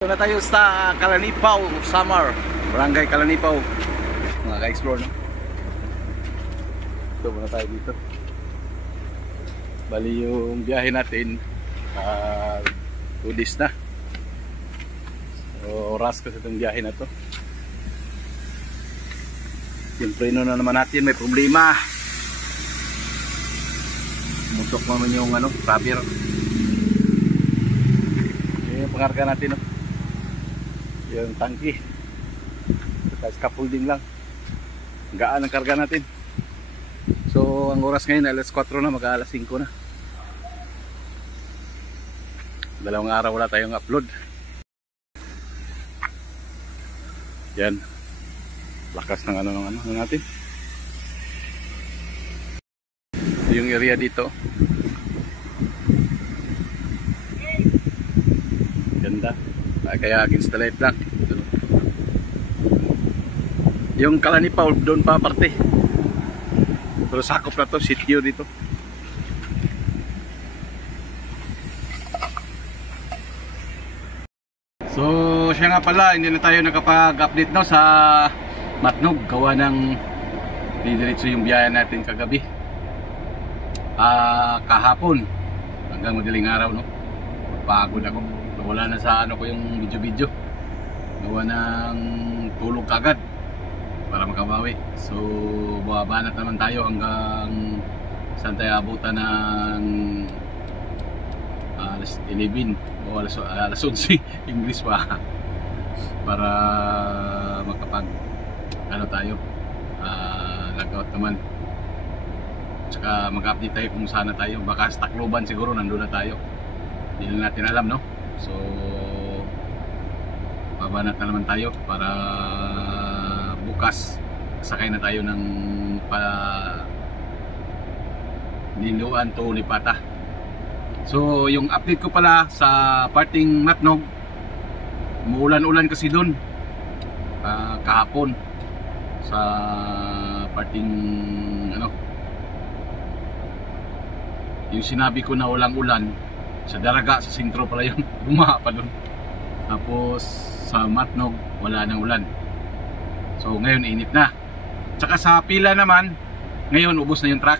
Ito na tayo sa Calanipaw, Samar, Barangay Calanipaw, mga ka-explore, no? Ito muna tayo dito. Bali yung biyahe natin 2 days na. So oras kasi itong biyahe na to. Yung preno na naman natin may problema. Mutok naman yung rubber. Yung pangarga natin, no? Yung tangki, scaffolding lang, gaan ang karga natin. So ang oras ngayon alas 4 na, mag-alas 5 na. Dalawang araw wala tayong upload. Yan, lakas ng ng natin. Ito yung area dito, ganda. Kaya against the light lang. Yung Calanipaw doon pa parte. Pero sakop na to, sitio dito. So siya nga pala, hindi na tayo nakapag-update no sa Matnog. Gawa ng didiretso yung biyahe natin kagabi. Kahapon hanggang madaling araw, no. Pagod ako. Wala na sa ko yung video-video. Gawa ng tulog kagad para makabawi. So buwabanat naman tayo hanggang saan tayo abutan ng alas 11 o alas 11 English pa para makapag tayo log-out naman. Tsaka mag-update tayo kung saan na tayo. Baka sa Tacloban siguro nandun na tayo. Hindi na natin alam, no? So babanat na naman tayo para bukas sakay na tayo ng Niluan to Lipata. So yung update ko pala sa parting Matnog, umuulan-ulan kasi doon kahapon sa parting yung sinabi ko na walang ulan sa Daraga, sa sentro pala yun. Bumaha pa doon. Tapos sa Matnog wala nang ulan. So ngayon init na. Tsaka sa pila naman ngayon ubos na yung truck.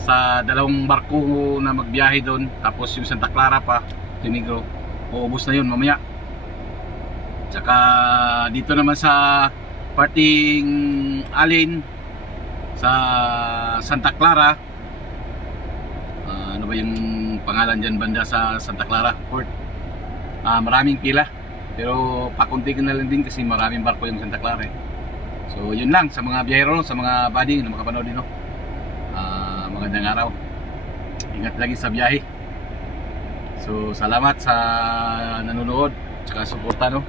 Sa dalawang barko na magbiyahe doon, tapos yung Santa Clara pa, Tinigro, uubos na yun mamaya. Tsaka dito naman sa parting Alin sa Santa Clara, ano ba yung pangalan dyan banda sa Santa Clara Port, maraming pila, pero pakunti na lang din kasi maraming barko yung Santa Clara eh. So yun lang sa mga biyahero, sa mga buddy na makapanood din, no? Magandang araw, ingat lagi sa biyahe. So salamat sa nanonood tsaka suporta, no?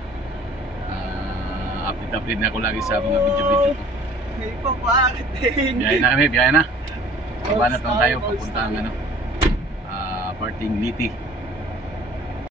Update na ako lagi sa mga video-video ko. Biyahe na kami, biyahe na. Babanat lang tayo papunta ang parting Liti.